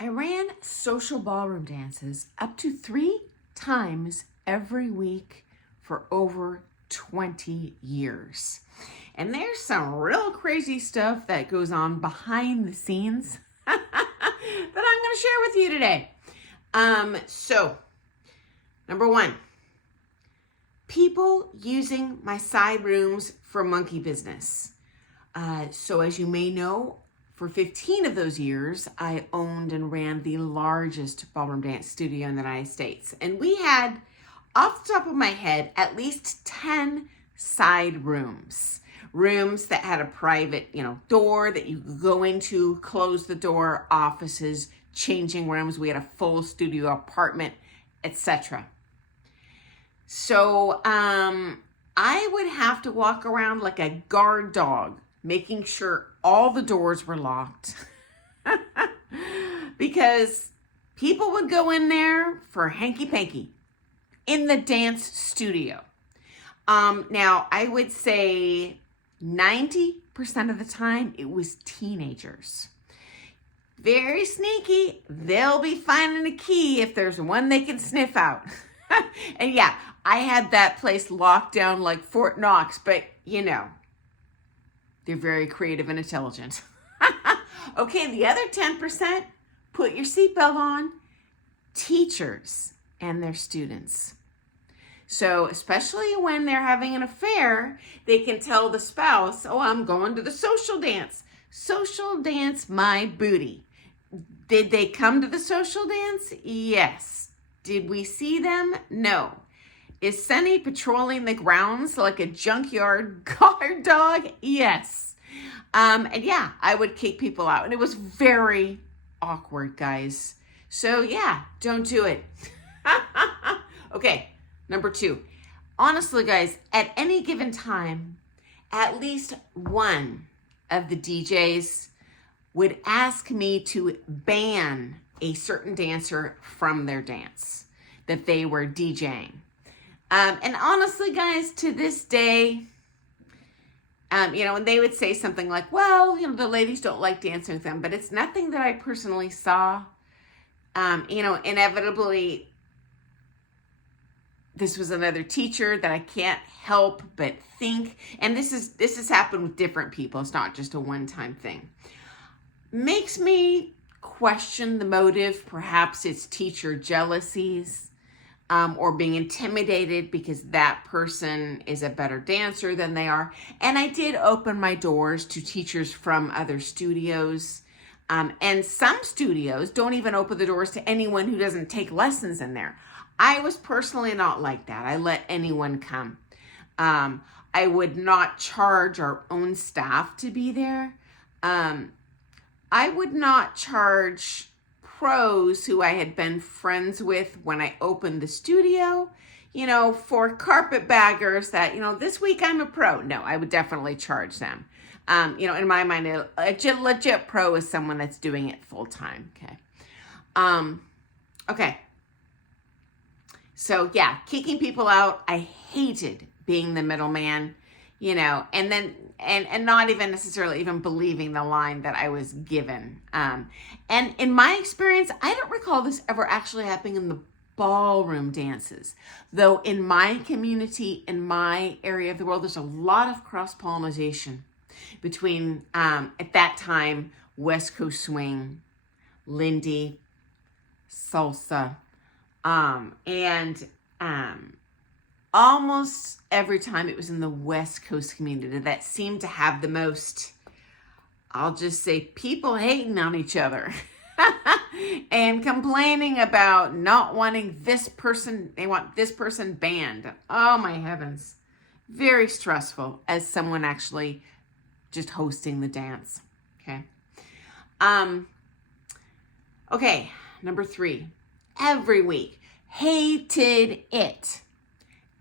I ran social ballroom dances up to 3 times every week for over 20 years. And there's some real crazy stuff that goes on behind the scenes that I'm going to share with you today. So, number 1, people using my side rooms for monkey business. So as you may know, for 15 of those years, I owned and ran the largest ballroom dance studio in the United States. And we had, off the top of my head, at least 10 side rooms. Rooms that had a private, door that you could go into, close the door, offices, changing rooms. We had a full studio apartment, etc. So I would have to walk around like a guard dog, making sure all the doors were locked because people would go in there for hanky-panky in the dance studio. Now, I would say 90% of the time it was teenagers. Very sneaky. They'll be finding a key if there's one they can sniff out. And yeah, I had that place locked down like Fort Knox, but they're very creative and intelligent. Okay, the other 10%, put your seatbelt on, teachers and their students. So especially when they're having an affair, they can tell the spouse, oh, I'm going to the social dance. Social dance my booty. Did they come to the social dance? Yes. Did we see them? No. Is Sunny patrolling the grounds like a junkyard guard dog? Yes. And yeah, I would kick people out. And it was very awkward, guys. So yeah, don't do it. Okay, number 2. Honestly, guys, at any given time, at least one of the DJs would ask me to ban a certain dancer from their dance that they were DJing. And honestly, guys, to this day, and they would say something like, well, the ladies don't like dancing with them, but it's nothing that I personally saw. Inevitably, this was another teacher that I can't help but think, and this has happened with different people. It's not just a one-time thing. Makes me question the motive. Perhaps it's teacher jealousies. Or being intimidated because that person is a better dancer than they are. And I did open my doors to teachers from other studios. And some studios don't even open the doors to anyone who doesn't take lessons in there. I was personally not like that. I let anyone come. I would not charge our own staff to be there. I would not charge pros who I had been friends with when I opened the studio, for carpetbaggers that, this week I'm a pro. No, I would definitely charge them. In my mind, a legit pro is someone that's doing it full time. Okay. Okay. So yeah, kicking people out. I hated being the middleman, and then and not even necessarily even believing the line that I was given. And in my experience, I don't recall this ever actually happening in the ballroom dances. Though in my community, in my area of the world, there's a lot of cross-pollination between, at that time, West Coast swing, Lindy, salsa, and almost every time it was in the West Coast community that seemed to have the most, I'll just say, people hating on each other and complaining about not wanting this person. They want this person banned. Oh my heavens. Very stressful as someone actually just hosting the dance. Okay. Okay. Number 3, every week, hated it.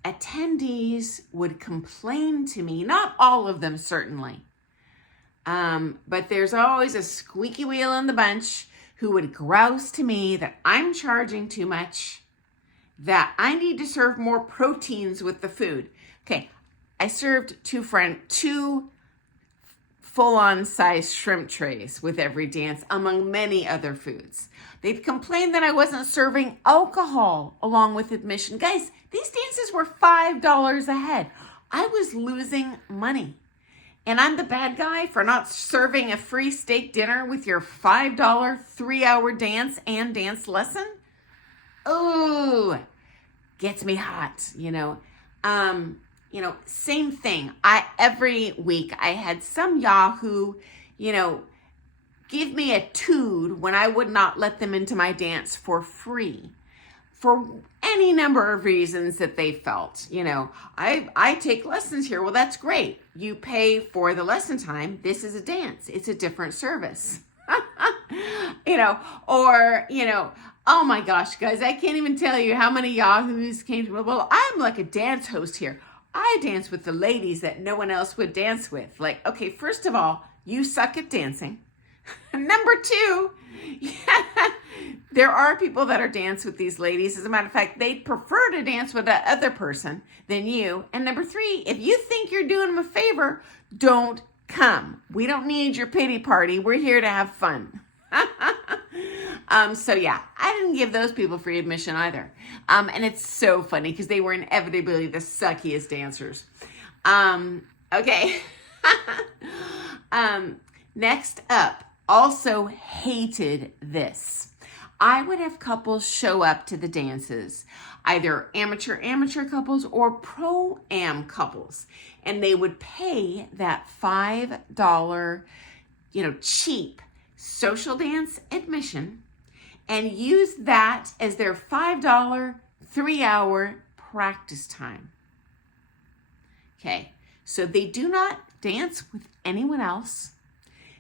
Attendees would complain to me, not all of them certainly, but there's always a squeaky wheel in the bunch who would grouse to me that I'm charging too much, that I need to serve more proteins with the food. Okay, I served two full-on size shrimp trays with every dance, among many other foods. They'd complained that I wasn't serving alcohol along with admission. Guys, these dances were $5 a head. I was losing money. And I'm the bad guy for not serving a free steak dinner with your $5 3-hour dance and dance lesson? Ooh, gets me hot, same thing. Every week I had some yahoo, give me a tood when I would not let them into my dance for free for any number of reasons that they felt. I take lessons here. Well, that's great. You pay for the lesson time. This is a dance. It's a different service. Oh my gosh, guys, I can't even tell you how many yahoos came to me. Well, I'm like a dance host here. I dance with the ladies that no one else would dance with. Like, okay, first of all, you suck at dancing. Number two, there are people that are dance with these ladies. As a matter of fact, they'd prefer to dance with that other person than you. And number three, if you think you're doing them a favor, don't come. We don't need your pity party. We're here to have fun. So yeah, I didn't give those people free admission either. And it's so funny because they were inevitably the suckiest dancers. Okay. Next up, also hated this. I would have couples show up to the dances, either amateur couples or pro-am couples, and they would pay that $5, cheap social dance admission and use that as their $5 3-hour practice time. Okay, so they do not dance with anyone else.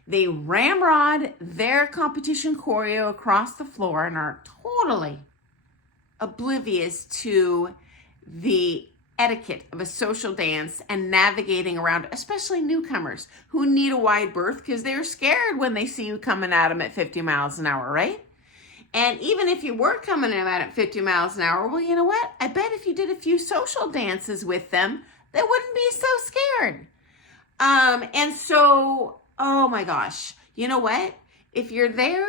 They ramrod their competition choreo across the floor and are totally oblivious to the etiquette of a social dance and navigating around, especially newcomers who need a wide berth because they're scared when they see you coming at them at 50 miles an hour, right? And even if you were coming at 50 miles an hour, well, you know what? I bet if you did a few social dances with them, they wouldn't be so scared. And so, oh my gosh, you know what? If you're there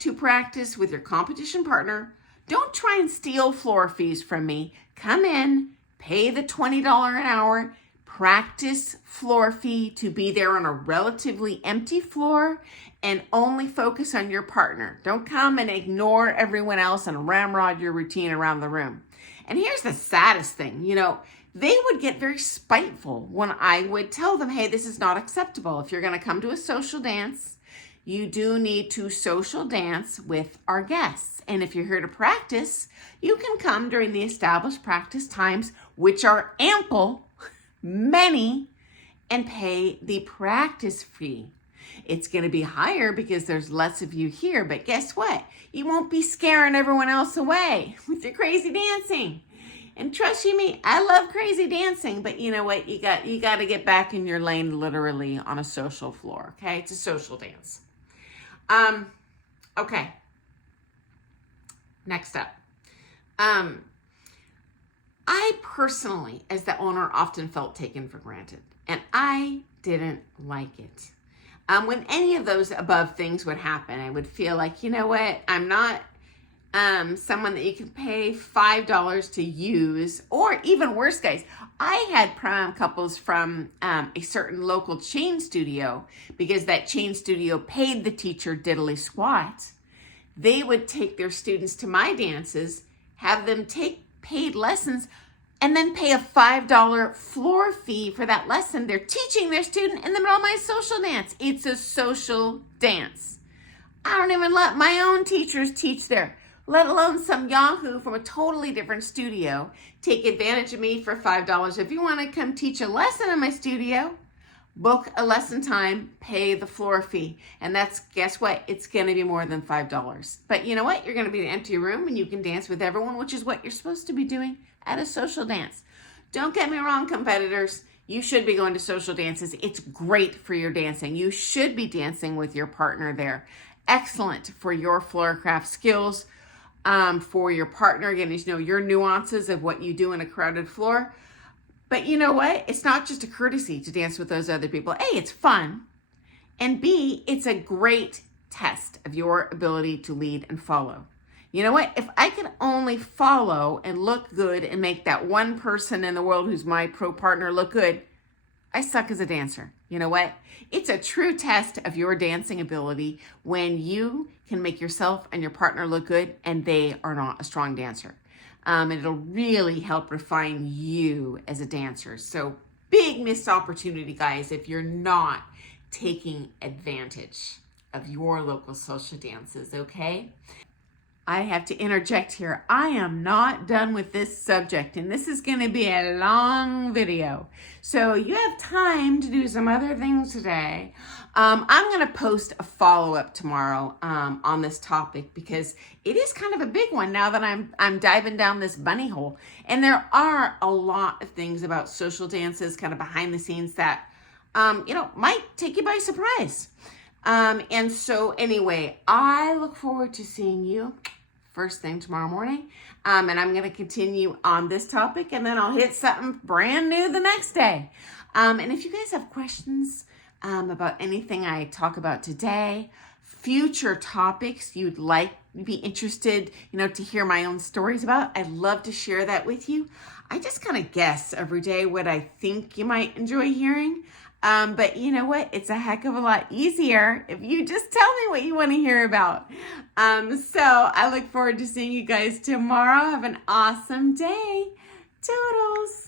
to practice with your competition partner, don't try and steal floor fees from me. Come in, pay the $20 an hour, practice floor fee to be there on a relatively empty floor and only focus on your partner. Don't come and ignore everyone else and ramrod your routine around the room. And here's the saddest thing, they would get very spiteful when I would tell them, hey, this is not acceptable. If you're going to come to a social dance, you do need to social dance with our guests. And if you're here to practice, you can come during the established practice times, which are ample, many, and pay the practice fee. It's going to be higher because there's less of you here, but guess what? You won't be scaring everyone else away with your crazy dancing. And trust you me, I love crazy dancing, but you know what? You got to get back in your lane literally on a social floor, okay? It's a social dance. Okay. Next up. I personally, as the owner, often felt taken for granted, and I didn't like it. When any of those above things would happen, I would feel like, you know what? I'm not someone that you can pay $5 to use, or even worse, guys, I had prom couples from a certain local chain studio because that chain studio paid the teacher diddly squat. They would take their students to my dances, have them take paid lessons, and then pay a $5 floor fee for that lesson. They're teaching their student in the middle of my social dance. It's a social dance. I don't even let my own teachers teach there, let alone some yahoo from a totally different studio take advantage of me for $5. If you want to come teach a lesson in my studio, book a lesson time, pay the floor fee. And that's, guess what? It's going to be more than $5. But you know what? You're going to be in an empty room and you can dance with everyone, which is what you're supposed to be doing at a social dance. Don't get me wrong, competitors. You should be going to social dances. It's great for your dancing. You should be dancing with your partner there. Excellent for your floor craft skills, for your partner, getting to know your nuances of what you do in a crowded floor. But you know what? It's not just a courtesy to dance with those other people. Hey, it's fun. And B, it's a great test of your ability to lead and follow. You know what? If I can only follow and look good and make that one person in the world who's my pro partner look good, I suck as a dancer. You know what? It's a true test of your dancing ability when you can make yourself and your partner look good and they are not a strong dancer. And it'll really help refine you as a dancer. So big missed opportunity, guys, if you're not taking advantage of your local social dances, okay? I have to interject here. I am not done with this subject, and this is going to be a long video. So you have time to do some other things today. I'm going to post a follow-up tomorrow on this topic because it is kind of a big one now that I'm diving down this bunny hole. And there are a lot of things about social dances kind of behind the scenes that, might take you by surprise. And so anyway, I look forward to seeing you first thing tomorrow morning. And I'm going to continue on this topic and then I'll hit something brand new the next day. And if you guys have questions about anything I talk about today, future topics you'd be interested, to hear my own stories about, I'd love to share that with you. I just kind of guess every day what I think you might enjoy hearing. But you know what? It's a heck of a lot easier if you just tell me what you want to hear about. So I look forward to seeing you guys tomorrow. Have an awesome day. Toodles.